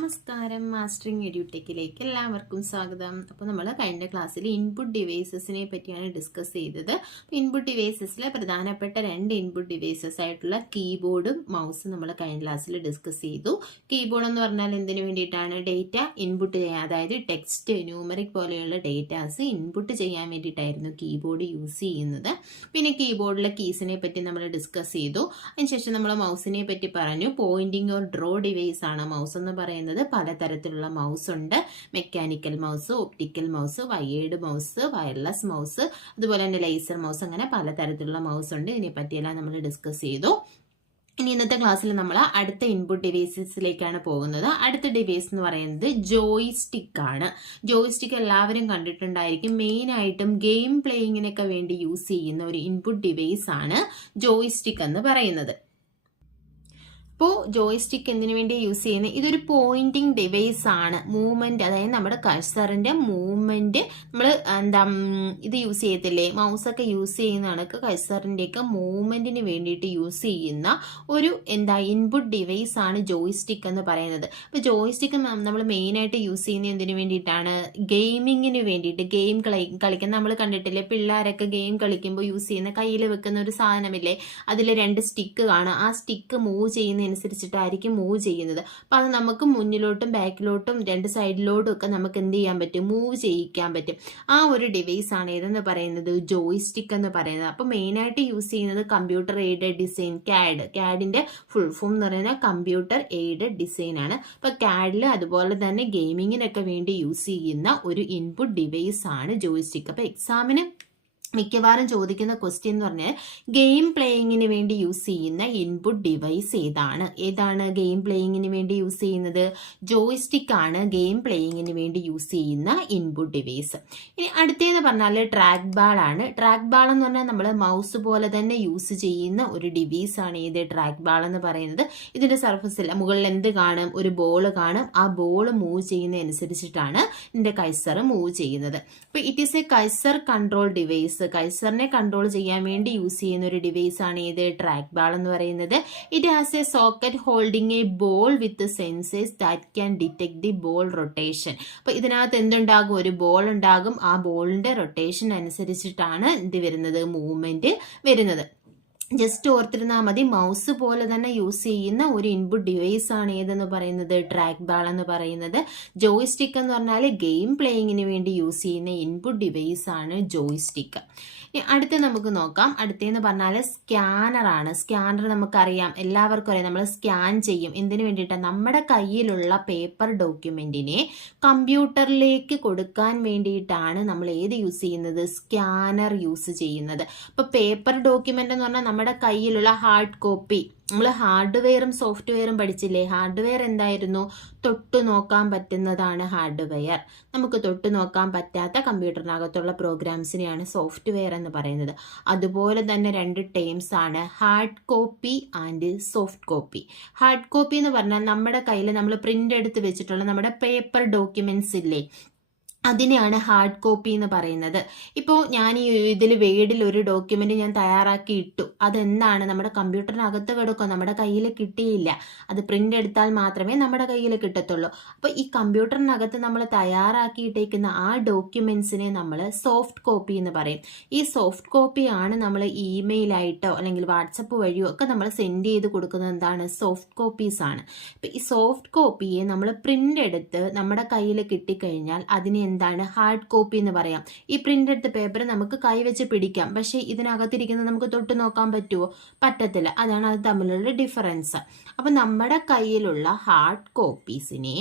നമസ്കാരം, മാസ്റ്ററിംഗ് എഡ്യൂടെക്കിലേക്ക് എല്ലാവർക്കും സ്വാഗതം. അപ്പോൾ നമ്മൾ കഴിഞ്ഞ ക്ലാസ്സിൽ ഇൻപുട്ട് ഡിവൈസസിനെ പറ്റിയാണ് ഡിസ്കസ് ചെയ്തത്. അപ്പോൾ ഇൻപുട്ട് ഡിവൈസസിലെ പ്രധാനപ്പെട്ട രണ്ട് ഇൻപുട്ട് ഡിവൈസസ് ആയിട്ടുള്ള കീബോർഡും മൗസും നമ്മൾ കഴിഞ്ഞ ക്ലാസ്സിൽ ഡിസ്കസ് ചെയ്തു. കീബോർഡ് എന്ന് പറഞ്ഞാൽ എന്തിനു വേണ്ടിയിട്ടാണ്? ഡേറ്റ ഇൻപുട്ട് ചെയ്യാൻ, അതായത് ടെക്സ്റ്റ്, ന്യൂമറിക് പോലെയുള്ള ഡേറ്റാസ് ഇൻപുട്ട് ചെയ്യാൻ വേണ്ടിയിട്ടായിരുന്നു കീബോർഡ് യൂസ് ചെയ്യുന്നത്. പിന്നെ കീബോർഡിലെ കീസിനെ പറ്റി നമ്മൾ ഡിസ്കസ് ചെയ്തു. അതിനുശേഷം നമ്മൾ മൗസിനെ പറ്റി പറഞ്ഞു. പോയിന്റിംഗ് ഓർ ഡ്രോ ഡിവൈസ് ആണ് മൗസ് എന്ന് പറയുന്നത്. പലതരത്തിലുള്ള മൗസ് ഉണ്ട്. Mechanical mouse, optical mouse, wired mouse, wireless mouse, അതുപോലെ തന്നെ ലേസർ മൗസ്, അങ്ങനെ പലതരത്തിലുള്ള മൗസ് ഉണ്ട്. ഇതിനെ പറ്റിയെല്ലാം നമ്മൾ ഡിസ്കസ് ചെയ്തു. ഇനി ഇന്നത്തെ ക്ലാസ്സിൽ നമ്മൾ അടുത്ത ഇൻപുട്ട് ഡിവൈസസിലേക്കാണ് പോകുന്നത്. അടുത്ത ഡിവൈസ് എന്ന് പറയുന്നത് ജോയിസ്റ്റിക് ആണ്. ജോയിസ്റ്റിക് എല്ലാവരും കണ്ടിട്ടുണ്ടായിരിക്കും. മെയിൻ ആയിട്ടും ഗെയിം പ്ലേയിങ്ങിനൊക്കെ വേണ്ടി യൂസ് ചെയ്യുന്ന ഒരു ഇൻപുട്ട് ഡിവൈസ് ആണ് ജോയിസ്റ്റിക് എന്ന് പറയുന്നത്. ഇപ്പോൾ ജോയിസ്റ്റിക് എന്തിനു വേണ്ടി യൂസ് ചെയ്യുന്നത്? ഇതൊരു പോയിന്റിംഗ് ഡിവൈസ് ആണ്. മൂവ്മെന്റ്, അതായത് നമ്മുടെ കഴ്സറിന്റെ മൂവ്മെന്റ് നമ്മൾ ഇത് യൂസ് ചെയ്യത്തില്ലേ, മൗസൊക്കെ യൂസ് ചെയ്യുന്നതാണ്. കഴ്സറിന്റെ ഒക്കെ മൂവ്മെന്റിന് വേണ്ടിയിട്ട് യൂസ് ചെയ്യുന്ന ഒരു ഇൻപുട്ട് ഡിവൈസ് ആണ് ജോയിസ്റ്റിക് എന്ന് പറയുന്നത്. അപ്പോൾ ജോയിസ്റ്റിക്ക് നമ്മൾ മെയിൻ ആയിട്ട് യൂസ് ചെയ്യുന്നത് എന്തിനു വേണ്ടിയിട്ടാണ്? ഗെയിമിങ്ങിന് വേണ്ടിയിട്ട്. ഗെയിം കളിക്കാൻ നമ്മൾ കണ്ടിട്ടില്ലേ, പിള്ളേരൊക്കെ ഗെയിം കളിക്കുമ്പോൾ യൂസ് ചെയ്യുന്ന കയ്യിൽ വെക്കുന്ന ഒരു സാധനമില്ലേ, അതിൽ രണ്ട് സ്റ്റിക്ക് കാണും. ആ സ്റ്റിക്ക് മൂവ് ചെയ്യുന്ന അനുസരിച്ചിട്ടായിരിക്കും മൂവ് ചെയ്യുന്നത്. അപ്പം അത് നമുക്ക് മുന്നിലോട്ടും ബാക്കിലോട്ടും രണ്ട് സൈഡിലോട്ടും ഒക്കെ നമുക്ക് എന്ത് ചെയ്യാൻ പറ്റും? മൂവ് ചെയ്യിക്കാൻ പറ്റും. ആ ഒരു ഡിവൈസ് ആണ് ഏതെന്ന് പറയുന്നത്? ജോയിസ്റ്റിക് എന്ന് പറയുന്നത്. അപ്പം മെയിനായിട്ട് യൂസ് ചെയ്യുന്നത് കമ്പ്യൂട്ടർ എയ്ഡഡ് ഡിസൈൻ, CADിന്റെ ഫുൾ ഫോം എന്ന് പറയുന്നത് കമ്പ്യൂട്ടർ എയ്ഡഡ് ഡിസൈൻ ആണ്. അപ്പം CADിൽ അതുപോലെ തന്നെ ഗെയിമിങ്ങിനൊക്കെ വേണ്ടി യൂസ് ചെയ്യുന്ന ഒരു ഇൻപുട്ട് ഡിവൈസ് ആണ് ജോയിസ്റ്റിക്. അപ്പം എക്സാമിന് മിക്കവാറും ചോദിക്കുന്ന ക്വസ്റ്റ്യൻ എന്ന് പറഞ്ഞാൽ ഗെയിം പ്ലേയിങ്ങിന് വേണ്ടി യൂസ് ചെയ്യുന്ന ഇൻപുട്ട് ഡിവൈസ് ഏതാണ് ഗെയിം പ്ലേയിങ്ങിന് വേണ്ടി യൂസ് ചെയ്യുന്നത്? ജോയിസ്റ്റിക് ആണ് ഗെയിം പ്ലേയിങ്ങിന് വേണ്ടി യൂസ് ചെയ്യുന്ന ഇൻപുട്ട് ഡിവൈസ്. ഇനി അടുത്തേന്ന് പറഞ്ഞാൽ ട്രാക്ക് ബാൾ ആണ്. ട്രാക്ക് ബാൾ എന്ന് പറഞ്ഞാൽ നമ്മൾ മൗസ് പോലെ തന്നെ യൂസ് ചെയ്യുന്ന ഒരു ഡിവൈസ് ആണ് ഏത്? ട്രാക്ക് ബാൾ എന്ന് പറയുന്നത്. ഇതിന്റെ സർഫസിൽ മുകളിൽ എന്ത് കാണും? ഒരു ബോൾ കാണും. ആ ബോൾ മൂവ് ചെയ്യുന്ന അനുസരിച്ചിട്ടാണ് ഇതിന്റെ കഴ്സർ മൂവ് ചെയ്യുന്നത്. അപ്പൊ it is a cursor control device. കഴ്സറിനെ കൺട്രോൾ ചെയ്യാൻ വേണ്ടി യൂസ് ചെയ്യുന്ന ഒരു ഡിവൈസ് ആണ് ഏത്? ട്രാക്ക് ബാൾ എന്ന് പറയുന്നത്. It has A socket holding A ball with sensors that can detect the ball rotation. അപ്പൊ ഇതിനകത്ത് എന്തുണ്ടാകും? ഒരു ബോൾ ഉണ്ടാകും. ആ ബോളിന്റെ റൊട്ടേഷൻ അനുസരിച്ചിട്ടാണ് എന്ത് വരുന്നത്? മൂവ്മെന്റ് വരുന്നത്. ജസ്റ്റ് ഓർത്തിരുന്നാൽ മതി, മൗസ് പോലെ തന്നെ യൂസ് ചെയ്യുന്ന ഒരു ഇൻപുട്ട് ഡിവൈസ് ആണ് ഏതെന്ന് പറയുന്നത്? ട്രാക്ക് ബാൾ എന്ന് പറയുന്നത്. ജോയിസ്റ്റിക് എന്ന് പറഞ്ഞാൽ ഗെയിം പ്ലേയിങ്ങിന് വേണ്ടി യൂസ് ചെയ്യുന്ന ഇൻപുട്ട് ഡിവൈസ് ആണ് ജോയിസ്റ്റിക്. അടുത്ത് നമുക്ക് നോക്കാം. അടുത്തെന്ന് പറഞ്ഞാൽ സ്കാനർ ആണ്. സ്കാനർ നമുക്കറിയാം, എല്ലാവർക്കും അറിയാം. നമ്മൾ സ്കാൻ ചെയ്യും. എന്തിനു വേണ്ടിയിട്ടാണ്? നമ്മുടെ കയ്യിലുള്ള പേപ്പർ ഡോക്യുമെന്റിനെ കമ്പ്യൂട്ടറിലേക്ക് കൊടുക്കാൻ വേണ്ടിയിട്ടാണ് നമ്മൾ ഏത് യൂസ് ചെയ്യുന്നത്? സ്കാനർ യൂസ് ചെയ്യുന്നത്. അപ്പൊ പേപ്പർ ഡോക്യുമെന്റ് എന്ന് പറഞ്ഞാൽ നമ്മുടെ കയ്യിലുള്ള ഹാർഡ് കോപ്പി. നമ്മൾ ഹാർഡ്വെയറും സോഫ്റ്റ്വെയറും പഠിച്ചില്ലേ? ഹാർഡ്വെയർ എന്തായിരുന്നു? തൊട്ടു നോക്കാൻ പറ്റുന്നതാണ് ഹാർഡ്വെയർ. നമുക്ക് തൊട്ടു നോക്കാൻ പറ്റാത്ത കമ്പ്യൂട്ടറിനകത്തുള്ള പ്രോഗ്രാംസിനെയാണ് സോഫ്റ്റ്വെയർ എന്ന് പറയുന്നത്. അതുപോലെ തന്നെ രണ്ട് ടേംസ് ആണ് hard copy and soft copy. Hard copy എന്ന് പറഞ്ഞാൽ നമ്മുടെ കയ്യിൽ നമ്മൾ പ്രിന്റ് എടുത്ത് വെച്ചിട്ടുള്ള നമ്മുടെ പേപ്പർ ഡോക്യുമെന്റ്സ് ഇല്ലേ, അതിനെയാണ് ഹാർഡ് കോപ്പി എന്ന് പറയുന്നത്. ഇപ്പോൾ ഞാൻ ഈ ഇതിൽ വേഡിൽ ഒരു ഡോക്യുമെന്റ് ഞാൻ തയ്യാറാക്കി ഇട്ടു. അതെന്താണ്? നമ്മുടെ കമ്പ്യൂട്ടറിനകത്ത് കിടക്കും, നമ്മുടെ കയ്യിൽ കിട്ടിയില്ല. അത് പ്രിന്റ് എടുത്താൽ മാത്രമേ നമ്മുടെ കയ്യിൽ കിട്ടത്തുള്ളൂ. അപ്പോൾ ഈ കമ്പ്യൂട്ടറിനകത്ത് നമ്മൾ തയ്യാറാക്കിയിട്ടേക്കുന്ന ആ ഡോക്യുമെന്റ്സിനെ നമ്മൾ സോഫ്റ്റ് കോപ്പി എന്ന് പറയും. ഈ സോഫ്റ്റ് കോപ്പി ആണ് നമ്മൾ ഇമെയിലായിട്ടോ അല്ലെങ്കിൽ വാട്സപ്പ് വഴിയോ ഒക്കെ നമ്മൾ സെൻഡ് ചെയ്ത് കൊടുക്കുന്നത്. എന്താണ്? സോഫ്റ്റ് കോപ്പീസ് ആണ്. ഇപ്പം ഈ സോഫ്റ്റ് കോപ്പിയെ നമ്മൾ പ്രിന്റ് എടുത്ത് നമ്മുടെ കയ്യിൽ കിട്ടിക്കഴിഞ്ഞാൽ അതിനെ എന്താണ്? ഹാർഡ് കോപ്പി എന്ന് പറയാം. ഈ പ്രിന്റ് എടുത്ത പേപ്പർ നമുക്ക് കൈവച്ച് പിടിക്കാം, പക്ഷെ ഇതിനകത്തിരിക്കുന്നത് നമുക്ക് തൊട്ട് നോക്കാൻ പറ്റുമോ? പറ്റത്തില്ല. അതാണ് അത് തമ്മിലുള്ള ഡിഫറൻസ്. അപ്പൊ നമ്മുടെ കയ്യിലുള്ള ഹാർഡ് കോപ്പീസിനെ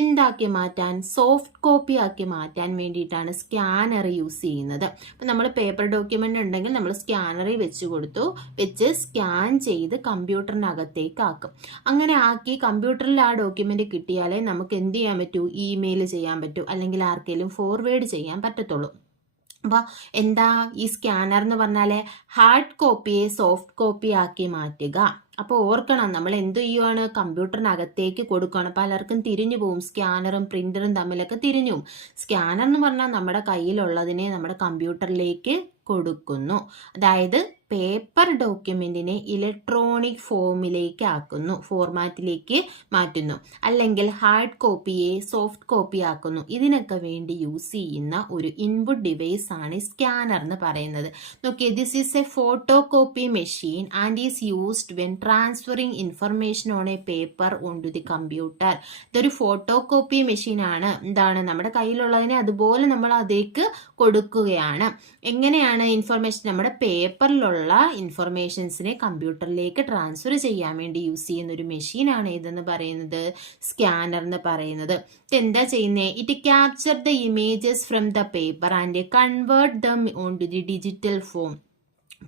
എന്താക്കി മാറ്റാൻ? സോഫ്റ്റ് കോപ്പി ആക്കി മാറ്റാൻ വേണ്ടിയിട്ടാണ് സ്കാനർ യൂസ് ചെയ്യുന്നത്. അപ്പൊ നമ്മൾ പേപ്പർ ഡോക്യുമെന്റ് ഉണ്ടെങ്കിൽ നമ്മൾ സ്കാനറിൽ വെച്ച് സ്കാൻ ചെയ്ത് കമ്പ്യൂട്ടറിനകത്തേക്ക് ആക്കും. അങ്ങനെ ആക്കി കമ്പ്യൂട്ടറിൽ ആ ഡോക്യുമെന്റ് കിട്ടിയാലേ നമുക്ക് എന്ത് ചെയ്യാൻ പറ്റൂ? ഇമെയിൽ ചെയ്യാൻ പറ്റൂ, അല്ലെങ്കിൽ ആർക്കെങ്കിലും ഫോർവേഡ് ചെയ്യാൻ പറ്റത്തുള്ളൂ. അപ്പൊ എന്താ ഈ സ്കാനർ എന്ന് പറഞ്ഞാല്? ഹാർഡ് കോപ്പിയെ സോഫ്റ്റ് കോപ്പി ആക്കി മാറ്റുക. അപ്പോൾ ഓർക്കണം, നമ്മൾ എന്ത് ചെയ്യുവാണ്? കമ്പ്യൂട്ടറിനകത്തേക്ക് കൊടുക്കുകയാണ്. പലർക്കും തിരിഞ്ഞു പോവും, സ്കാനറും പ്രിന്ററും തമ്മിലൊക്കെ തിരിഞ്ഞു പോവും. സ്കാനർ എന്ന് പറഞ്ഞാൽ നമ്മുടെ കയ്യിലുള്ളതിനെ നമ്മുടെ കമ്പ്യൂട്ടറിലേക്ക് കൊടുക്കുന്നു. അതായത് പേപ്പർ ഡോക്യുമെന്റിനെ ഇലക്ട്രോണിക് ഫോർമാറ്റിലേക്ക് മാറ്റുന്നു, അല്ലെങ്കിൽ ഹാർഡ് കോപ്പിയെ സോഫ്റ്റ് കോപ്പി ആക്കുന്നു. ഇതിനൊക്കെ വേണ്ടി യൂസ് ചെയ്യുന്ന ഒരു ഇൻപുട്ട് ഡിവൈസ് ആണ് സ്കാനർ എന്ന് പറയുന്നത്. നോക്കിയേ, this is a photocopy machine and is used when transferring information on a paper on to the computer. ഇതൊരു ഫോട്ടോ കോപ്പി മെഷീൻ ആണ്. എന്താണ്, നമ്മുടെ കയ്യിലുള്ളതിനെ അതുപോലെ നമ്മൾ അതേക്ക് കൊടുക്കുകയാണ്. എങ്ങനെയാണ് ഇൻഫർമേഷൻ, നമ്മുടെ പേപ്പറിലുള്ള ഇൻഫർമേഷൻസിനെ കമ്പ്യൂട്ടറിലേക്ക് ട്രാൻസ്ഫർ ചെയ്യാൻ വേണ്ടി യൂസ് ചെയ്യുന്ന ഒരു മെഷീനാണ് ഇതെന്ന് പറയുന്നത് സ്കാനർ എന്ന് പറയുന്നത്. എന്താ ചെയ്യുന്നത്? It capture the images from the paper and convert them on to the digital form.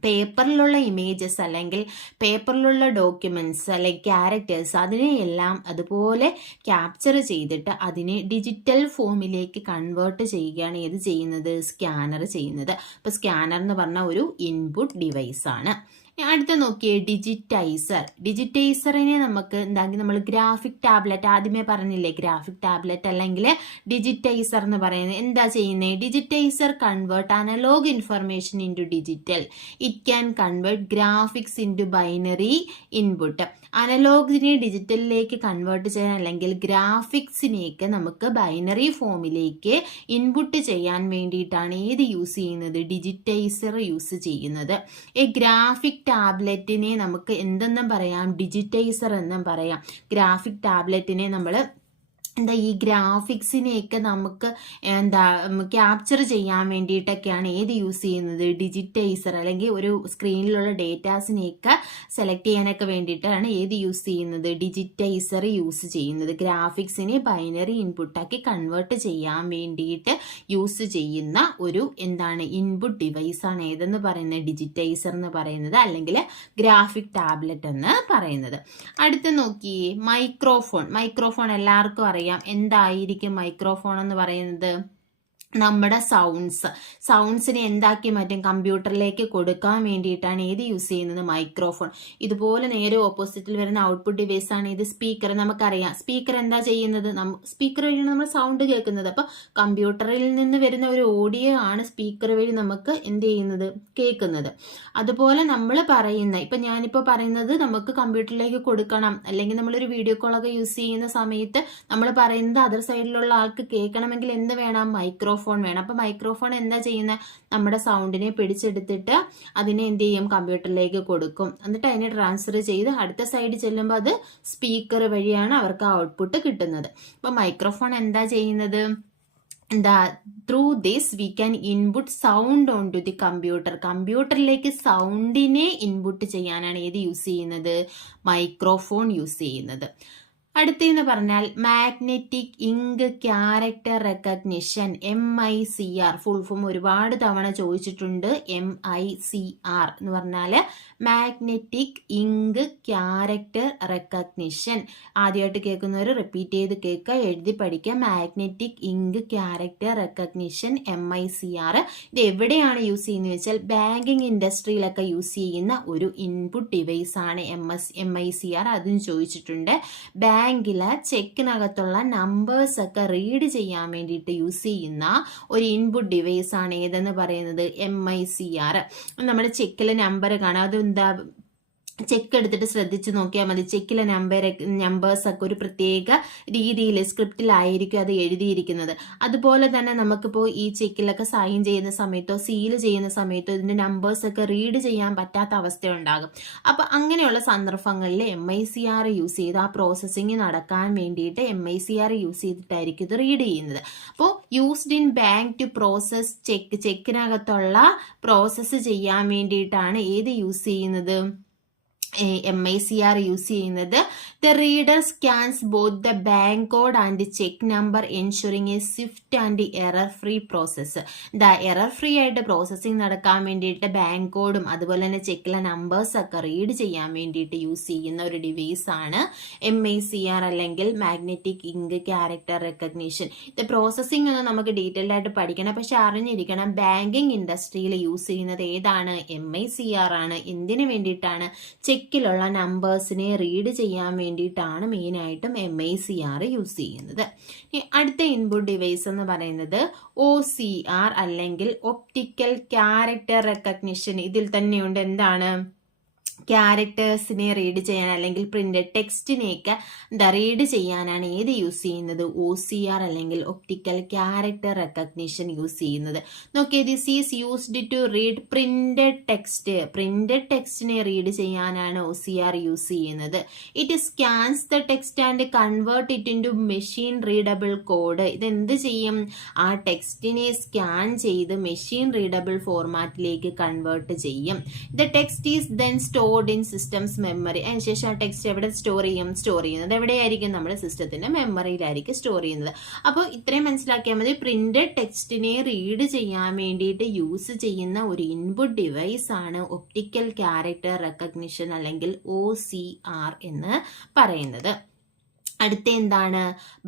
പേപ്പറിലുള്ള ഇമേജസ് അല്ലെങ്കിൽ പേപ്പറിലുള്ള ഡോക്യുമെന്റ്സ് അല്ലെങ്കിൽ ക്യാരക്ടേഴ്സ് അതിനെയെല്ലാം അതുപോലെ ക്യാപ്ചർ ചെയ്തിട്ട് അതിനെ ഡിജിറ്റൽ ഫോമിലേക്ക് കൺവേർട്ട് ചെയ്യുകയാണ് ഏത് ചെയ്യുന്നത്? സ്കാനർ ചെയ്യുന്നത്. അപ്പോൾ സ്കാനർ എന്ന് പറഞ്ഞ ഒരു ഇൻപുട്ട് ഡിവൈസ് ആണ്. അടുത്ത നോക്കിയേ, ഡിജിറ്റൈസറിനെ നമുക്ക് എന്താക്കി നമ്മൾ ഗ്രാഫിക് ടാബ്ലറ്റ് ആദ്യമേ പറഞ്ഞില്ലേ, ഗ്രാഫിക് ടാബ്ലറ്റ് അല്ലെങ്കിൽ ഡിജിറ്റൈസർ എന്ന് പറയുന്നത് എന്താ ചെയ്യുന്നത്? Digitiser convert analogue information into digital. It can convert graphics into binary input. അനലോഗിനെ ഡിജിറ്റലിലേക്ക് കൺവേർട്ട് ചെയ്യാൻ അല്ലെങ്കിൽ ഗ്രാഫിക്സിനെയൊക്കെ നമുക്ക് ബൈനറി ഫോമിലേക്ക് ഇൻപുട്ട് ചെയ്യാൻ വേണ്ടിയിട്ടാണ് ഏത് യൂസ് ചെയ്യുന്നത്? ഡിജിറ്റൈസർ യൂസ് ചെയ്യുന്നത്. ഈ ഗ്രാഫിക് ടാബ്ലറ്റിനെ നമുക്ക് എന്തെന്നും പറയാം? ഡിജിറ്റൈസർ എന്നും പറയാം. ഗ്രാഫിക് ടാബ്ലറ്റിനെ നമ്മൾ ഈ ഗ്രാഫിക്സിനെയൊക്കെ നമുക്ക് ക്യാപ്ചർ ചെയ്യാൻ വേണ്ടിയിട്ടൊക്കെയാണ് ഏത് യൂസ് ചെയ്യുന്നത്? ഡിജിറ്റൈസർ. അല്ലെങ്കിൽ ഒരു സ്ക്രീനിലുള്ള ഡേറ്റാസിനെയൊക്കെ സെലക്ട് ചെയ്യാനൊക്കെ വേണ്ടിയിട്ടാണ് ഏത് യൂസ് ചെയ്യുന്നത്? ഡിജിറ്റൈസർ യൂസ് ചെയ്യുന്നത്. ഗ്രാഫിക്സിനെ ബൈനറി ഇൻപുട്ടാക്കി കൺവേർട്ട് ചെയ്യാൻ വേണ്ടിയിട്ട് യൂസ് ചെയ്യുന്ന ഒരു ഇൻപുട്ട് ഡിവൈസ് ആണ് ഏതെന്ന് പറയുന്നത്? ഡിജിറ്റൈസർ എന്ന് പറയുന്നത്, അല്ലെങ്കിൽ ഗ്രാഫിക് ടാബ്ലറ്റ് എന്ന് പറയുന്നത്. അടുത്ത് നോക്കിയേ, മൈക്രോഫോൺ എല്ലാവർക്കും അറിയാം. എന്തായിരിക്കും മൈക്രോഫോൺ എന്ന് പറയുന്നത്? നമ്മുടെ സൗണ്ട്സിനെ എന്താക്കി മാറ്റും? കമ്പ്യൂട്ടറിലേക്ക് കൊടുക്കാൻ വേണ്ടിയിട്ടാണ് ഏത് യൂസ് ചെയ്യുന്നത്? മൈക്രോഫോൺ. ഇതുപോലെ നേരെ ഓപ്പോസിറ്റിൽ വരുന്ന ഔട്ട്പുട്ട് ഡിവൈസ് ആണ് ഇത് സ്പീക്കർ. നമുക്കറിയാം സ്പീക്കർ എന്താ ചെയ്യുന്നത്? സ്പീക്കർ വഴിയാണ് നമ്മൾ സൗണ്ട് കേൾക്കുന്നത്. അപ്പൊ കമ്പ്യൂട്ടറിൽ നിന്ന് വരുന്ന ഒരു ഓഡിയോ ആണ് സ്പീക്കർ വഴി നമുക്ക് എന്ത് ചെയ്യുന്നത്? കേൾക്കുന്നത്. അതുപോലെ നമ്മൾ ഇപ്പൊ ഞാനിപ്പോ പറയുന്നത് നമുക്ക് കമ്പ്യൂട്ടറിലേക്ക് കൊടുക്കണം, അല്ലെങ്കിൽ നമ്മളൊരു വീഡിയോ കോളൊക്കെ യൂസ് ചെയ്യുന്ന സമയത്ത് നമ്മൾ പറയുന്നത് അതർ സൈഡിലുള്ള ആൾക്ക് കേൾക്കണമെങ്കിൽ എന്ത് വേണം? മൈക്രോഫോൺ വേണം. അപ്പൊ മൈക്രോഫോൺ എന്താ ചെയ്യുന്നത്? നമ്മുടെ സൗണ്ടിനെ പിടിച്ചെടുത്തിട്ട് അതിനെ എന്ത് ചെയ്യും? കമ്പ്യൂട്ടറിലേക്ക് കൊടുക്കും. എന്നിട്ട് അതിനെ ട്രാൻസ്ഫർ ചെയ്ത് അടുത്ത സൈഡ് ചെല്ലുമ്പോൾ അത് സ്പീക്കർ വഴിയാണ് അവർക്ക് ഔട്ട്പുട്ട് കിട്ടുന്നത്. അപ്പൊ മൈക്രോഫോൺ എന്താ ചെയ്യുന്നത്? Through this we can input sound on to the computer. കമ്പ്യൂട്ടറിലേക്ക് സൗണ്ടിനെ ഇൻപുട്ട് ചെയ്യാനാണ് ഏത് യൂസ് ചെയ്യുന്നത്? മൈക്രോഫോൺ യൂസ് ചെയ്യുന്നത്. അടുത്തെന്ന് പറഞ്ഞാൽ magnetic ink character recognition, MICR. Full form ഒരുപാട് തവണ ചോദിച്ചിട്ടുണ്ട്. MICR എന്ന് പറഞ്ഞാൽ മാഗ്നറ്റിക് ഇങ്ക് ക്യാരക്ടർ റെക്കഗ്നിഷൻ. ആദ്യമായിട്ട് കേൾക്കുന്നവർ റിപ്പീറ്റ് ചെയ്ത് കേൾക്കുക, എഴുതി പഠിക്കുക. Magnetic ink character recognition, MICR. ഇത് എവിടെയാണ് യൂസ് ചെയ്യുന്നത് വെച്ചാൽ ബാങ്കിങ് ഇൻഡസ്ട്രിയിലൊക്കെ യൂസ് ചെയ്യുന്ന ഒരു ഇൻപുട്ട് ഡിവൈസ് ആണ് MICR. അതും ചോദിച്ചിട്ടുണ്ട്. ബാങ്കില് ചെക്കിനകത്തുള്ള നമ്പേഴ്സ് ഒക്കെ റീഡ് ചെയ്യാൻ വേണ്ടിയിട്ട് യൂസ് ചെയ്യുന്ന ഒരു ഇൻപുട്ട് ഡിവൈസ് ആണ് ഏതെന്ന് പറയുന്നത്? MICR. നമ്മുടെ ചെക്കിലെ നമ്പർ കാണാം. അതെന്താ? ചെക്ക് എടുത്തിട്ട് ശ്രദ്ധിച്ചു നോക്കിയാൽ മതി. ചെക്കിലെ നമ്പേഴ്സൊക്കെ ഒരു പ്രത്യേക രീതിയിൽ സ്ക്രിപ്റ്റിലായിരിക്കും അത് എഴുതിയിരിക്കുന്നത്. അതുപോലെ തന്നെ നമുക്കിപ്പോൾ ഈ ചെക്കിലൊക്കെ സൈൻ ചെയ്യുന്ന സമയത്തോ സീൽ ചെയ്യുന്ന സമയത്തോ ഇതിന്റെ നമ്പേഴ്സൊക്കെ റീഡ് ചെയ്യാൻ പറ്റാത്ത അവസ്ഥ ഉണ്ടാകും. അപ്പൊ അങ്ങനെയുള്ള സന്ദർഭങ്ങളിൽ MICR യൂസ് ചെയ്ത് ആ പ്രോസസ്സിങ് നടക്കാൻ വേണ്ടിയിട്ട് MICR യൂസ് ചെയ്തിട്ടായിരിക്കും ഇത് റീഡ് ചെയ്യുന്നത്. അപ്പോൾ used in bank to process ചെക്കിനകത്തുള്ള പ്രോസസ്സ് ചെയ്യാൻ വേണ്ടിയിട്ടാണ് ഏത് യൂസ് ചെയ്യുന്നത്? MICR യൂസ് ചെയ്യുന്നത്. The reader scans both the bank code and cheque number ensuring a swift and error free process. Error free ആയിട്ട് പ്രോസസ്സിങ് നടക്കാൻ വേണ്ടിയിട്ട് ബാങ്ക് കോഡും അതുപോലെ തന്നെ ചെക്കിലെ നമ്പേഴ്സ് ഒക്കെ റീഡ് ചെയ്യാൻ വേണ്ടിയിട്ട് യൂസ് ചെയ്യുന്ന ഒരു ഡിവൈസ് ആണ് MICR അല്ലെങ്കിൽ മാഗ്നറ്റിക് ഇങ്ക് ക്യാരക്ടർ റെക്കഗ്നിഷൻ. ഇത് പ്രോസസ്സിംഗ് ഒന്നും നമുക്ക് ഡീറ്റെയിൽഡ് ആയിട്ട് പഠിക്കണം, പക്ഷെ അറിഞ്ഞിരിക്കണം ബാങ്കിങ് ഇൻഡസ്ട്രിയിൽ യൂസ് ചെയ്യുന്നത് ഏതാണ്? MICR ആണ്. എന്തിനു വേണ്ടിയിട്ടാണ്? ചെക്കിലുള്ള നമ്പേഴ്സിനെ റീഡ് ചെയ്യാൻ വേണ്ടിയിട്ടാണ് മെയിനായിട്ടും MICR യൂസ് ചെയ്യുന്നത്. ഇനി അടുത്ത ഇൻപുട്ട് ഡിവൈസ് എന്ന് പറയുന്നത് OCR അല്ലെങ്കിൽ ഒപ്റ്റിക്കൽ ക്യാരക്ടർ റെക്കഗ്നിഷൻ. ഇതിൽ തന്നെയുണ്ട് എന്താണ്, ക്യാരക്ടേഴ്സിനെ റീഡ് ചെയ്യാൻ അല്ലെങ്കിൽ പ്രിന്റഡ് ടെക്സ്റ്റിനെയൊക്കെ റീഡ് ചെയ്യാനാണ് ഏത് യൂസ് ചെയ്യുന്നത്, OCR അല്ലെങ്കിൽ ഒപ്റ്റിക്കൽ ക്യാരക്ടർ റെക്കഗ്നിഷൻ യൂസ് ചെയ്യുന്നത്. നോക്കിയേ, this is used to read printed text. Printed ടെക്സ്റ്റിനെ റീഡ് ചെയ്യാനാണ് OCR യൂസ് ചെയ്യുന്നത്. It scans the text and convert it into machine readable code. ഇതെന്ത് ചെയ്യും, ആ ടെക്സ്റ്റിനെ സ്കാൻ ചെയ്ത് മെഷീൻ റീഡബിൾ ഫോർമാറ്റിലേക്ക് കൺവേർട്ട് ചെയ്യും. The text is then stored in systems memory. അതിനുശേഷം ആ ടെക്സ്റ്റ് എവിടെ സ്റ്റോർ ചെയ്യുന്നത് എവിടെയായിരിക്കും, നമ്മുടെ സിസ്റ്റത്തിന്റെ മെമ്മറിയിലായിരിക്കും സ്റ്റോർ ചെയ്യുന്നത്. അപ്പോൾ ഇത്രയും മനസ്സിലാക്കിയാൽ മതി. പ്രിന്റഡ് ടെക്സ്റ്റിനെ റീഡ് ചെയ്യാൻ വേണ്ടിയിട്ട് യൂസ് ചെയ്യുന്ന ഒരു ഇൻപുട്ട് ഡിവൈസ് ആണ് ഒപ്റ്റിക്കൽ ക്യാരക്ടർ റെക്കഗ്നിഷൻ അല്ലെങ്കിൽ OCR എന്ന് പറയുന്നത്. അടുത്ത എന്താണ്,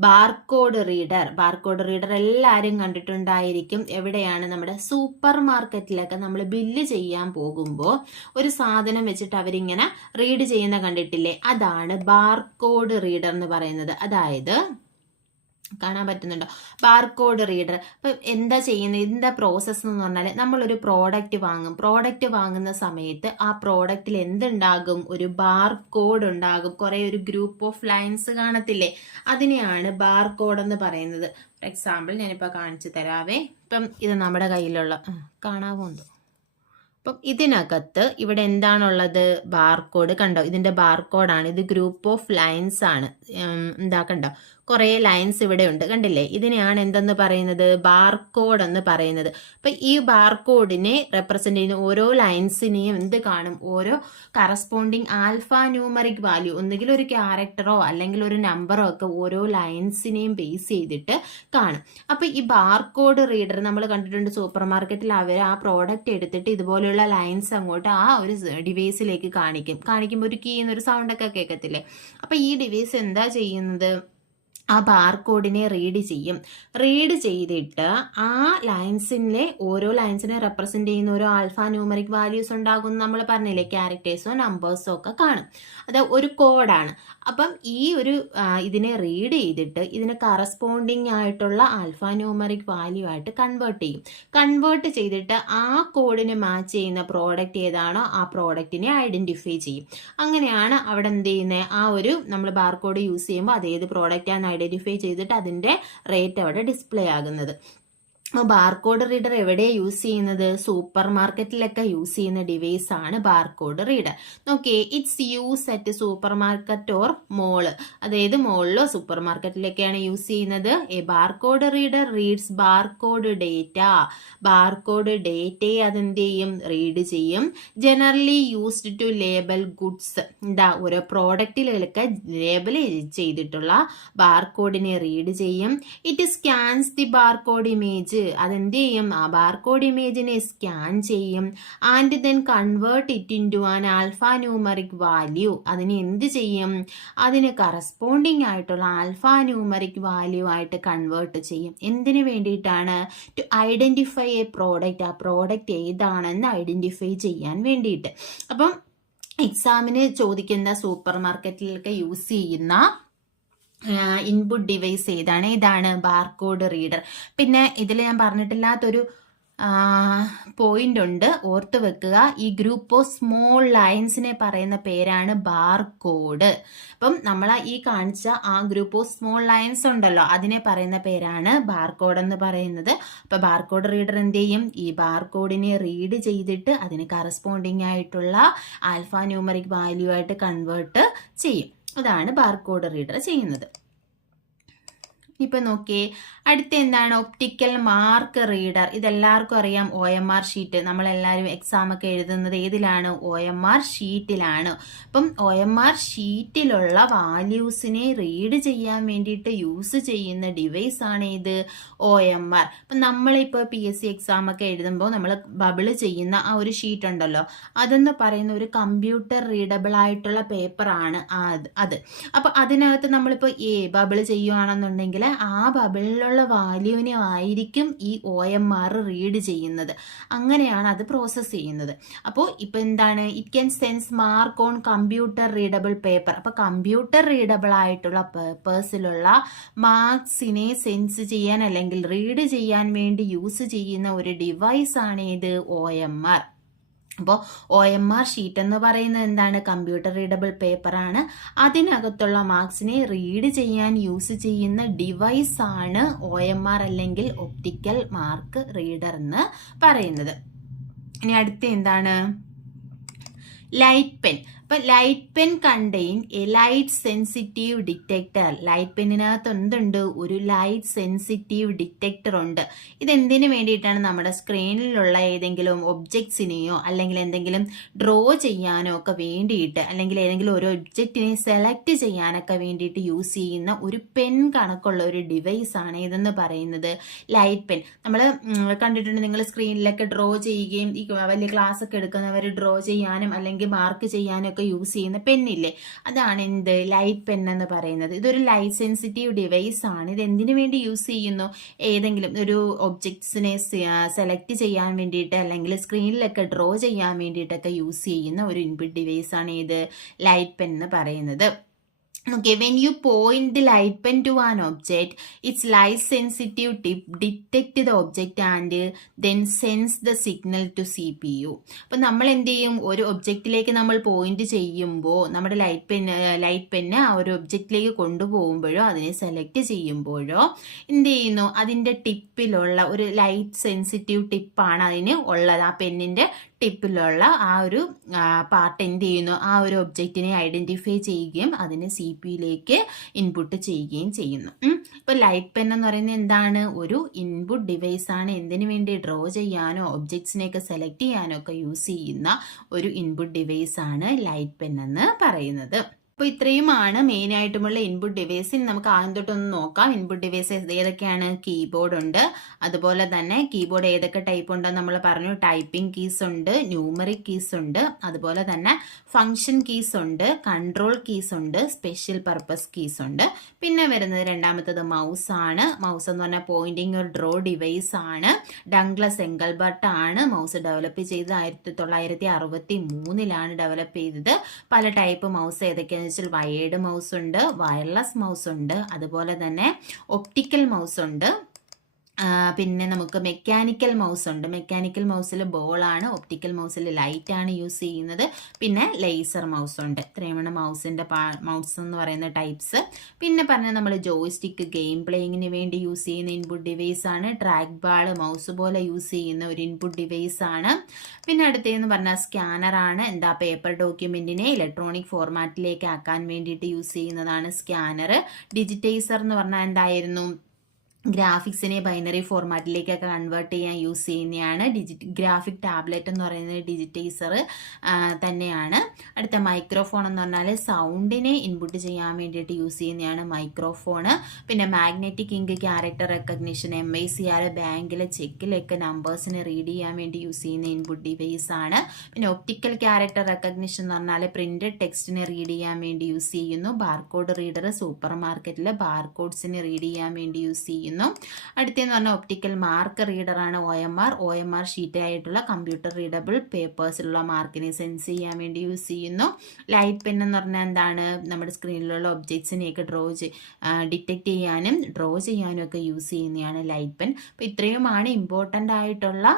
ബാർകോഡ് റീഡർ. ബാർകോഡ് റീഡർ എല്ലാവരും കണ്ടിട്ടുണ്ടായിരിക്കും. എവിടെയാണ്, നമ്മുടെ സൂപ്പർ മാർക്കറ്റിലൊക്കെ നമ്മൾ ബില്ല് ചെയ്യാൻ പോകുമ്പോൾ ഒരു സാധനം വെച്ചിട്ട് അവരിങ്ങനെ റീഡ് ചെയ്യുന്ന കണ്ടിട്ടില്ലേ, അതാണ് ബാർകോഡ് റീഡർ എന്ന് പറയുന്നത്. അതായത് കാണാൻ പറ്റുന്നുണ്ടോ, ബാർകോഡ് റീഡർ. അപ്പം എന്താ ചെയ്യുന്നത്, എന്താ പ്രോസസ്സ് എന്ന് പറഞ്ഞാൽ, നമ്മളൊരു പ്രോഡക്റ്റ് വാങ്ങും. പ്രോഡക്റ്റ് വാങ്ങുന്ന സമയത്ത് ആ പ്രോഡക്റ്റിൽ എന്തുണ്ടാകും, ഒരു ബാർകോഡ് ഉണ്ടാകും. കുറേ ഒരു ഗ്രൂപ്പ് ഓഫ് ലൈൻസ് കാണത്തില്ലേ, അതിനെയാണ് ബാർകോഡ് എന്ന് പറയുന്നത്. ഫോർ എക്സാമ്പിൾ ഞാനിപ്പോൾ കാണിച്ചു തരാവേ. ഇപ്പം ഇത് നമ്മുടെ കയ്യിലുള്ള കാണാവുന്നോ, അപ്പം ഇതിനകത്ത് ഇവിടെ എന്താണുള്ളത്, ബാർകോഡ് കണ്ടോ, ഇതിന്റെ ബാർകോഡാണ്. ഇത് ഗ്രൂപ്പ് ഓഫ് ലൈൻസ് ആണ്. എന്താ കണ്ടോ, കുറേ ലൈൻസ് ഇവിടെ ഉണ്ട്, കണ്ടില്ലേ. ഇതിനെയാണ് എന്തെന്ന് പറയുന്നത്, ബാർകോഡ് എന്ന് പറയുന്നത്. അപ്പൊ ഈ ബാർകോഡിനെ റെപ്രസെന്റ് ചെയ്യുന്ന ഓരോ ലൈൻസിനെയും എന്ത് കാണും, ഓരോ കറസ്പോണ്ടിങ് ആൽഫ ന്യൂമറിക് വാല്യൂ, ഒന്നുകിൽ ഒരു ക്യാരക്ടറോ അല്ലെങ്കിൽ ഒരു നമ്പറോ ഒക്കെ ഓരോ ലൈൻസിനെയും ബേസ് ചെയ്തിട്ട് കാണും. അപ്പൊ ഈ ബാർകോഡ് റീഡർ നമ്മൾ കണ്ടിട്ടുണ്ട് സൂപ്പർ മാർക്കറ്റിൽ. അവർ ആ പ്രോഡക്റ്റ് എടുത്തിട്ട് ഇതുപോലെയുള്ള ലൈൻസ് അങ്ങോട്ട് ആ ഒരു ഡിവൈസിലേക്ക് കാണിക്കുമ്പോൾ ഒരു കീ എന്നൊരു സൗണ്ട് ഒക്കെ കേൾക്കത്തില്ലേ. അപ്പൊ ഈ ഡിവൈസ് എന്താ ചെയ്യുന്നത്, ആ ബാർകോഡിനെ റീഡ് ചെയ്തിട്ട് ആ ലൈൻസിലെ ഓരോ ലൈൻസിനെ റെപ്രസെന്റ് ചെയ്യുന്ന ഓരോ ആൽഫ ന്യൂമറിക് വാല്യൂസ് ഉണ്ടാകും. നമ്മൾ പറഞ്ഞില്ലേ, ക്യാരക്ടേഴ്സോ നമ്പേഴ്സോ ഒക്കെ കാണും. അത് ഒരു കോഡാണ്. അപ്പം ഈ ഒരു ഇതിനെ റീഡ് ചെയ്തിട്ട് ഇതിന് കറസ്പോണ്ടിങ് ആയിട്ടുള്ള ആൽഫ ന്യൂമറിക് വാല്യൂ ആയിട്ട് കൺവേർട്ട് ചെയ്തിട്ട് ആ കോഡിന് മാച്ച് ചെയ്യുന്ന പ്രോഡക്റ്റ് ഏതാണോ ആ പ്രോഡക്റ്റിനെ ഐഡന്റിഫൈ ചെയ്യും. അങ്ങനെയാണ് അവിടെ എന്ത് ചെയ്യുന്നത്, ആ ഒരു നമ്മൾ ബാർകോഡ് യൂസ് ചെയ്യുമ്പോൾ അതേത് പ്രോഡക്റ്റ് ആണ് ഐഡന്റിഫൈ ചെയ്തിട്ട് അതിന്റെ റേറ്റ് അവിടെ ഡിസ്പ്ലേ ആകുന്നത്. ബാർകോഡ് റീഡർ എവിടെയാണ് യൂസ് ചെയ്യുന്നത്, സൂപ്പർ മാർക്കറ്റിലൊക്കെ യൂസ് ചെയ്യുന്ന ഡിവൈസ് ആണ് ബാർകോഡ് റീഡർ. നോക്കിയേ, it's use at supermarket or mall. അതായത് മോളിലോ സൂപ്പർ മാർക്കറ്റിലൊക്കെയാണ് യൂസ് ചെയ്യുന്നത്. A barcode reader reads barcode data. Barcode ഡേറ്റയെ അതെന്ത് ചെയ്യും, റീഡ് ചെയ്യും. Generally used to label goods. എന്താ, ഓരോ പ്രോഡക്റ്റിലൊക്കെ ലേബൽ ചെയ്തിട്ടുള്ള ബാർകോഡിനെ റീഡ് ചെയ്യും. It scans the barcode image. അതെന്ത് ചെയ്യും, ആ ബാർകോഡ് ഇമേജിനെ സ്കാൻ ചെയ്യും. And then convert it into an alphanumeric value. അതിനെ എന്ത് ചെയ്യും, അതിന് കറസ്പോണ്ടിങ് ആയിട്ടുള്ള ആൽഫ ന്യൂമറിക് വാല്യൂ ആയിട്ട് കൺവേർട്ട് ചെയ്യും. എന്തിനു വേണ്ടിയിട്ടാണ്, ടു ഐഡന്റിഫൈ എ പ്രോഡക്റ്റ്. ആ പ്രോഡക്റ്റ് ഏതാണെന്ന് ഐഡന്റിഫൈ ചെയ്യാൻ വേണ്ടിയിട്ട്. അപ്പം എക്സാമിന് ചോദിക്കുന്ന സൂപ്പർ മാർക്കറ്റിലൊക്കെ യൂസ് ചെയ്യുന്ന ഇൻപുട്ട് ഡിവൈസ് ഏതാണ് ബാർകോഡ് റീഡർ. പിന്നെ ഇതിൽ ഞാൻ പറഞ്ഞിട്ടില്ലാത്തൊരു പോയിന്റ് ഉണ്ട്, ഓർത്ത് വെക്കുക. ഈ ഗ്രൂപ്പ് ഓഫ് സ്മോൾ ലൈൻസിനെ പറയുന്ന പേരാണ് ബാർകോഡ്. അപ്പം നമ്മൾ ഈ കാണിച്ച ആ ഗ്രൂപ്പ് ഓഫ് സ്മോൾ ലൈൻസ് ഉണ്ടല്ലോ, അതിനെ പറയുന്ന പേരാണ് ബാർകോഡ് എന്ന് പറയുന്നത്. അപ്പൊ ബാർകോഡ് റീഡർ എന്ത് ചെയ്യും, ഈ ബാർകോഡിനെ റീഡ് ചെയ്തിട്ട് അതിന് കറസ്പോണ്ടിങ് ആയിട്ടുള്ള ആൽഫ ന്യൂമറിക് വാല്യൂ ആയിട്ട് കൺവേർട്ട് ചെയ്യും. അതാണ് ബാർകോഡ് റീഡർ ചെയ്യുന്നത്. ഇപ്പൊ നോക്കിയേ, അടുത്ത എന്താണ്, ഒപ്റ്റിക്കൽ മാർക്ക് റീഡർ. ഇതെല്ലാവർക്കും അറിയാം, OMR ഷീറ്റ്. നമ്മളെല്ലാവരും എക്സാം ഒക്കെ എഴുതുന്നത് ഏതിലാണ്, OMR ഷീറ്റിലാണ്. അപ്പം OMR ഷീറ്റിലുള്ള വാല്യൂസിനെ റീഡ് ചെയ്യാൻ വേണ്ടിയിട്ട് യൂസ് ചെയ്യുന്ന ഡിവൈസ് ആണ് ഇത്, OMR. അപ്പം നമ്മളിപ്പോൾ PSC എക്സാം ഒക്കെ എഴുതുമ്പോൾ നമ്മൾ ബബിള് ചെയ്യുന്ന ആ ഒരു ഷീറ്റ് ഉണ്ടല്ലോ, അതെന്ന് പറയുന്ന ഒരു കമ്പ്യൂട്ടർ റീഡബിൾ ആയിട്ടുള്ള പേപ്പറാണ് അത്. അപ്പം അതിനകത്ത് നമ്മളിപ്പോൾ ബബിള് ചെയ്യുകയാണെന്നുണ്ടെങ്കിൽ ആ ബബിളിലുള്ള വാല്യൂവിനെ ആയിരിക്കും ഈ OMR റീഡ് ചെയ്യുന്നത്. അങ്ങനെയാണ് അത് പ്രോസസ്സ് ചെയ്യുന്നത്. അപ്പോൾ ഇപ്പം എന്താണ്, it can sense mark on computer readable paper. അപ്പോൾ കമ്പ്യൂട്ടർ റീഡബിൾ ആയിട്ടുള്ള പേപ്പേഴ്സിലുള്ള മാർക്സിനെ സെൻസ് ചെയ്യാൻ അല്ലെങ്കിൽ റീഡ് ചെയ്യാൻ വേണ്ടി യൂസ് ചെയ്യുന്ന ഒരു ഡിവൈസ് ആണ് ഇത് OMR. അപ്പോൾ OMR ഷീറ്റ് എന്ന് പറയുന്നത് എന്താണ്, കമ്പ്യൂട്ടർ റീഡബിൾ പേപ്പറാണ്. അതിനകത്തുള്ള മാർക്സിനെ റീഡ് ചെയ്യാൻ യൂസ് ചെയ്യുന്ന ഡിവൈസ് ആണ് OMR അല്ലെങ്കിൽ ഒപ്റ്റിക്കൽ മാർക്ക് റീഡർ എന്ന് പറയുന്നത്. ഇനി അടുത്ത എന്താണ്, ലൈറ്റ് പെൻ. അപ്പം light pen contain a light sensitive detector. Light പെന്നിനകത്ത് എന്തുണ്ട്, ഒരു ലൈറ്റ് സെൻസിറ്റീവ് ഡിറ്റക്ടർ ഉണ്ട്. ഇതെന്തിനു വേണ്ടിയിട്ടാണ്, നമ്മുടെ സ്ക്രീനിലുള്ള ഏതെങ്കിലും ഒബ്ജക്ട്സിനെയോ അല്ലെങ്കിൽ എന്തെങ്കിലും ഡ്രോ ചെയ്യാനോ ഒക്കെ വേണ്ടിയിട്ട്, അല്ലെങ്കിൽ ഏതെങ്കിലും ഒരു ഒബ്ജക്റ്റിനെ സെലക്ട് ചെയ്യാനൊക്കെ വേണ്ടിയിട്ട് യൂസ് ചെയ്യുന്ന ഒരു പെൻ കണക്കുള്ള ഒരു ഡിവൈസ് ആണ് ഇതെന്ന് പറയുന്നത് ലൈറ്റ് പെൻ. നമ്മൾ കണ്ടിട്ടുണ്ട്, നിങ്ങൾ സ്ക്രീനിലൊക്കെ ഡ്രോ ചെയ്യുകയും ഈ വലിയ ക്ലാസ് ഒക്കെ എടുക്കുന്നവർ ഡ്രോ ചെയ്യാനും അല്ലെങ്കിൽ മാർക്ക് ചെയ്യാനും യൂസ് ചെയ്യുന്ന പെന്നില്ലേ, അതാണ് എന്ത്, ലൈറ്റ് പെൻ എന്ന് പറയുന്നത്. ഇതൊരു ലൈറ്റ് സെൻസിറ്റീവ് ഡിവൈസ് ആണ്. ഇത് എന്തിനു വേണ്ടി യൂസ് ചെയ്യുന്നു, ഏതെങ്കിലും ഒരു ഒബ്ജക്ട്സിനെ സെലക്ട് ചെയ്യാൻ വേണ്ടിയിട്ട് അല്ലെങ്കിൽ സ്ക്രീനിലൊക്കെ ഡ്രോ ചെയ്യാൻ വേണ്ടിയിട്ടൊക്കെ യൂസ് ചെയ്യുന്ന ഒരു ഇൻപുട്ട് ഡിവൈസ് ആണ് ഇത് ലൈറ്റ് പെൻ എന്ന് പറയുന്നത്. Okay, when you point the light pen to an object, its light sensitive tip detect the object and then sends the signal to CPU. അപ്പം നമ്മൾ എന്ത് ചെയ്യും, ഒരു ഒബ്ജക്റ്റിലേക്ക് നമ്മൾ പോയിന്റ് ചെയ്യുമ്പോൾ നമ്മുടെ ലൈറ്റ് പെന്ന് ആ ഒരു ഒബ്ജക്റ്റിലേക്ക് കൊണ്ടുപോകുമ്പോഴോ അതിനെ സെലക്ട് ചെയ്യുമ്പോഴോ എന്ത് ചെയ്യുന്നു, അതിൻ്റെ ടിപ്പിലുള്ള ഒരു ലൈറ്റ് സെൻസിറ്റീവ് ടിപ്പാണ് അതിന് ഉള്ളത്. ആ പെന്നിൻ്റെ ടിപ്പിലുള്ള ആ ഒരു പാർട്ട് എന്ത് ചെയ്യുന്നു, ആ ഒരു ഒബ്ജക്റ്റിനെ ഐഡന്റിഫൈ ചെയ്യുകയും അതിനെ CPU-യിലേക്ക് ഇൻപുട്ട് ചെയ്യുകയും ചെയ്യുന്നു. ഇപ്പൊ ലൈറ്റ് പെൻ എന്ന് പറയുന്നത് എന്താണ്, ഒരു ഇൻപുട്ട് ഡിവൈസ് ആണ്. എന്തിനു വേണ്ടി, ഡ്രോ ചെയ്യാനോ ഒബ്ജക്ട്സിനെയൊക്കെ സെലക്ട് ചെയ്യാനോ ഒക്കെ യൂസ് ചെയ്യുന്ന ഒരു ഇൻപുട്ട് ഡിവൈസ് ആണ് ലൈറ്റ് പെൻ എന്ന് പറയുന്നത്. അപ്പോൾ ഇത്രയുമാണ് മെയിൻ ആയിട്ടുമുള്ള ഇൻപുട്ട് ഡിവൈസ്. നമുക്ക് ആദ്യം തൊട്ടൊന്ന് നോക്കാം. ഇൻപുട്ട് ഡിവൈസ് ഏതൊക്കെയാണ്, കീബോർഡ് ഉണ്ട്, അതുപോലെ തന്നെ കീബോർഡ് ഏതൊക്കെ ടൈപ്പ് ഉണ്ടെന്ന് നമ്മൾ പറഞ്ഞു. ടൈപ്പിംഗ് കീസ് ഉണ്ട്, ന്യൂമറിക് കീസ് ഉണ്ട്, അതുപോലെ തന്നെ ഫങ്ഷൻ കീസ് ഉണ്ട്, കൺട്രോൾ കീസ് ഉണ്ട്, സ്പെഷ്യൽ പർപ്പസ് കീസ് ഉണ്ട്. പിന്നെ വരുന്നത് രണ്ടാമത്തത് മൗസ് ആണ്. മൗസ് എന്ന് പറഞ്ഞാൽ പോയിന്റിംഗ് ഒരു ഡ്രോ ഡിവൈസ് ആണ്. ഡഗ്ലസ് എംഗൽബർട്ട് ആണ് മൗസ് ഡെവലപ്പ് ചെയ്തത്. 1963 ഡെവലപ്പ് ചെയ്തത്. പല ടൈപ്പ് മൗസ് ഏതൊക്കെയാണെന്ന് വെച്ചാൽ വയേർഡ് മൗസ് ഉണ്ട്, വയർലെസ് മൗസ് ഉണ്ട്, അതുപോലെ തന്നെ ഒപ്റ്റിക്കൽ മൗസ് ഉണ്ട്, പിന്നെ നമുക്ക് മെക്കാനിക്കൽ മൗസ് ഉണ്ട്. മെക്കാനിക്കൽ മൗസിൽ ബോളാണ്, ഒപ്റ്റിക്കൽ മൗസിൽ ലൈറ്റ് ആണ് യൂസ് ചെയ്യുന്നത്. പിന്നെ ലേസർ മൗസ് ഉണ്ട്. ഇത്രയുമാണ് മൗസിൻ്റെ മൗസ് എന്ന് പറയുന്ന ടൈപ്സ്. പിന്നെ പറഞ്ഞാൽ നമ്മൾ ജോയ്സ്റ്റിക്ക് ഗെയിം പ്ലേയിങ്ങിന് വേണ്ടി യൂസ് ചെയ്യുന്ന ഇൻപുട്ട് ഡിവൈസ് ആണ്. ട്രാക്ക് ബാൾ മൗസ് പോലെ യൂസ് ചെയ്യുന്ന ഒരു ഇൻപുട്ട് ഡിവൈസ് ആണ്. പിന്നെ അടുത്തതെന്ന് പറഞ്ഞാൽ സ്കാനർ ആണ്. എന്താ, പേപ്പർ ഡോക്യുമെന്റിനെ ഇലക്ട്രോണിക് ഫോർമാറ്റിലേക്ക് ആക്കാൻ വേണ്ടിയിട്ട് യൂസ് ചെയ്യുന്നതാണ് സ്കാനർ. ഡിജിറ്റൈസർ എന്ന് പറഞ്ഞാൽ എന്തായിരുന്നു, ഗ്രാഫിക്സിനെ ബൈനറി ഫോർമാറ്റിലേക്കൊക്കെ കൺവേർട്ട് ചെയ്യാൻ യൂസ് ചെയ്യുന്നതാണ്. ഗ്രാഫിക് ടാബ്ലറ്റ് എന്ന് പറയുന്നത് ഡിജിറ്റൈസർ തന്നെയാണ്. അടുത്ത മൈക്രോഫോൺ എന്ന് പറഞ്ഞാൽ സൗണ്ടിനെ ഇൻപുട്ട് ചെയ്യാൻ വേണ്ടിയിട്ട് യൂസ് ചെയ്യുന്നതാണ് മൈക്രോഫോണ്. പിന്നെ magnetic ink character recognition, MICR ബാങ്കിലെ ചെക്കിലൊക്കെ നമ്പേഴ്സിനെ റീഡ് ചെയ്യാൻ വേണ്ടി യൂസ് ചെയ്യുന്ന ഇൻപുട്ട് ഡിവൈസ് ആണ്. പിന്നെ ഒപ്റ്റിക്കൽ ക്യാരക്ടർ റെക്കഗ്നിഷൻ എന്ന് പറഞ്ഞാൽ പ്രിന്റഡ് ടെക്സ്റ്റിനെ റീഡ് ചെയ്യാൻ വേണ്ടി യൂസ് ചെയ്യുന്നു. ബാർകോഡ് റീഡർ സൂപ്പർ മാർക്കറ്റിൽ ബാർകോഡ്സിനെ റീഡ് ചെയ്യാൻ വേണ്ടി യൂസ് ചെയ്യുന്നു. അടുത്തെന്ന് പറഞ്ഞാൽ ഒപ്റ്റിക്കൽ മാർക്ക് റീഡർ ആണ് OMR ഷീറ്റ് ആയിട്ടുള്ള കമ്പ്യൂട്ടർ റീഡബിൾ പേപ്പേഴ്സിലുള്ള മാർക്കിനെ സെൻസ് ചെയ്യാൻ വേണ്ടി യൂസ് ചെയ്യുന്നു. ലൈറ്റ് പെൻ എന്ന് പറഞ്ഞാൽ എന്താണ്, നമ്മുടെ സ്ക്രീനിലുള്ള ഒബ്ജക്ട്സിനെയൊക്കെ ഡിറ്റക്ട് ചെയ്യാനും ഡ്രോ ചെയ്യാനും ഒക്കെ യൂസ് ചെയ്യുന്നതാണ് ലൈറ്റ് പെൻ. അപ്പോൾ ഇത്രയുമാണ് ഇമ്പോർട്ടൻ്റ് ആയിട്ടുള്ള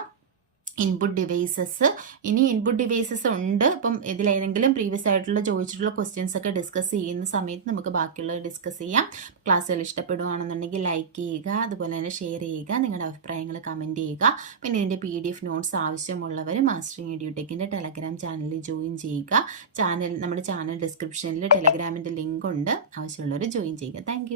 ഇൻപുട്ട് ഡിവൈസസ്. ഇനി ഇൻപുട്ട് ഡിവൈസസ് ഉണ്ട്. അപ്പം ഇതിലേതെങ്കിലും പ്രീവിയസ് ആയിട്ടുള്ള ചോദിച്ചിട്ടുള്ള ക്വസ്റ്റ്യൻസ് ഒക്കെ ഡിസ്കസ് ചെയ്യുന്ന സമയത്ത് നമുക്ക് ബാക്കിയുള്ളത് ഡിസ്കസ് ചെയ്യാം. ക്ലാസ്സുകൾ ഇഷ്ടപ്പെടുകയാണെന്നുണ്ടെങ്കിൽ ലൈക്ക് ചെയ്യുക, അതുപോലെ തന്നെ ഷെയർ ചെയ്യുക, നിങ്ങളുടെ അഭിപ്രായങ്ങൾ കമൻറ്റ് ചെയ്യുക. പിന്നെ ഇതിൻ്റെ PDF നോട്ട്സ് ആവശ്യമുള്ളവർ മാസ്റ്ററിങ് എഡ്യൂടെക്കിൻ്റെ ടെലഗ്രാം ചാനലിൽ ജോയിൻ ചെയ്യുക. നമ്മുടെ ചാനൽ ഡിസ്ക്രിപ്ഷനിൽ ടെലഗ്രാമിൻ്റെ ലിങ്ക് ഉണ്ട്, ആവശ്യമുള്ളവർ ജോയിൻ ചെയ്യുക. താങ്ക്